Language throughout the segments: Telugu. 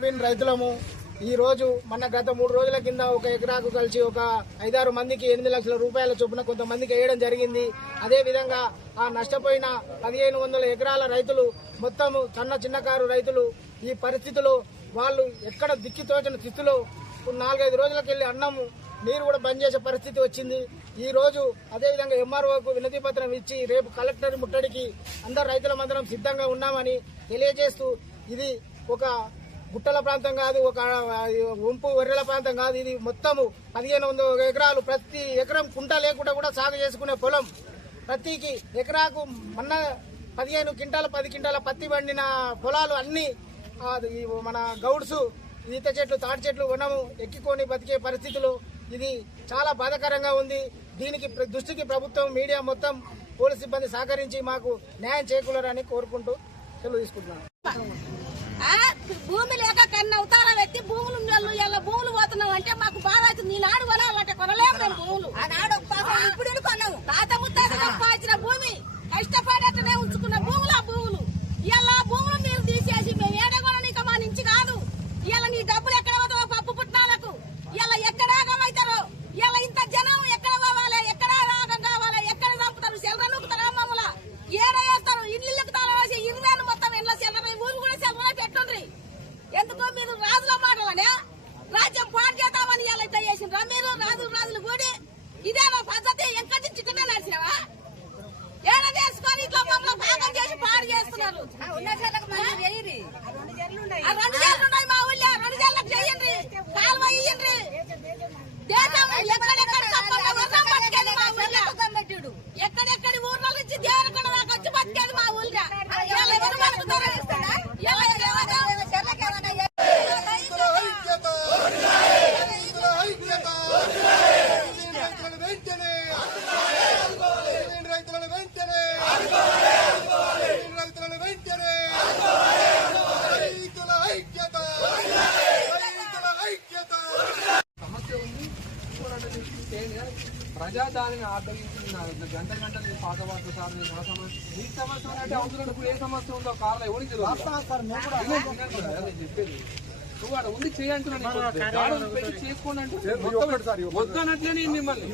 సోయాబీన్ రైతులము. ఈ రోజు మన గత మూడు రోజుల కింద ఒక ఎకరాకు కలిసి ఒక ఐదారు మందికి ఎనిమిది లక్షల రూపాయల చొప్పున కొంతమందికి వేయడం జరిగింది. అదే విధంగా ఆ నష్టపోయిన పదిహేను వందల ఎకరాల రైతులు మొత్తం చిన్న చిన్నకారు రైతులు ఈ పరిస్థితిలో వాళ్ళు ఎక్కడ దిక్కి తోచిన స్థితిలో నాలుగైదు రోజులకు వెళ్ళి అన్నము నీరు కూడా బంద్ చేసే పరిస్థితి వచ్చింది. ఈ రోజు అదేవిధంగా ఎంఆర్ఓకు వినతి పత్రం ఇచ్చి రేపు కలెక్టర్ ముట్టడికి అందరు రైతుల మందరం సిద్ధంగా ఉన్నామని తెలియజేస్తూ ఇది ఒక గుట్టల ప్రాంతం కాదు ఒక ఉంపు వర్రెల ప్రాంతం కాదు ఇది మొత్తము పదిహేను వందల ఎకరాలు. ప్రతి ఎకరం కుంట లేకుండా కూడా సాగు చేసుకునే పొలం. ప్రతికి ఎకరాకు మొన్న పదిహేను క్వింటాల పది క్వింటాల పత్తి పండిన పొలాలు అన్నీ మన గౌడ్స్ ఈత చెట్లు తాటి చెట్లు వనము ఎక్కికొని బతికే పరిస్థితులు. ఇది చాలా బాధాకరంగా ఉంది. దీనికి ప్ర- దృష్టికి ప్రభుత్వం మీడియా మొత్తం పోలీస్ సిబ్బంది సహకరించి మాకు న్యాయం చేకూరారని కోరుకుంటూ సెలవు తీసుకుంటున్నాను. భూమి లేక కన్ను అవతారం ఎత్తి భూములు భూములు వెంటనే రైతులను వెంటనే రైతులను వెంటనే రైతుల ఐక్యత రైతుల ఐక్యత సమస్య ఉంది. ప్రజాదానిని ఆదరించిన గంట గంటలు పాత వాటి సార్ నేను ఆ సమస్య మీ సమస్య అంటే అవసరం ఏ సమస్య ఉందో కార్లో ఎవరికి చెప్పేది. నువ్వు అక్కడ ఉంది చేయంటున్నాను పెట్టి చేసుకోండి అంటే వద్దనట్లే నేను మిమ్మల్ని.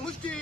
ముష్టి.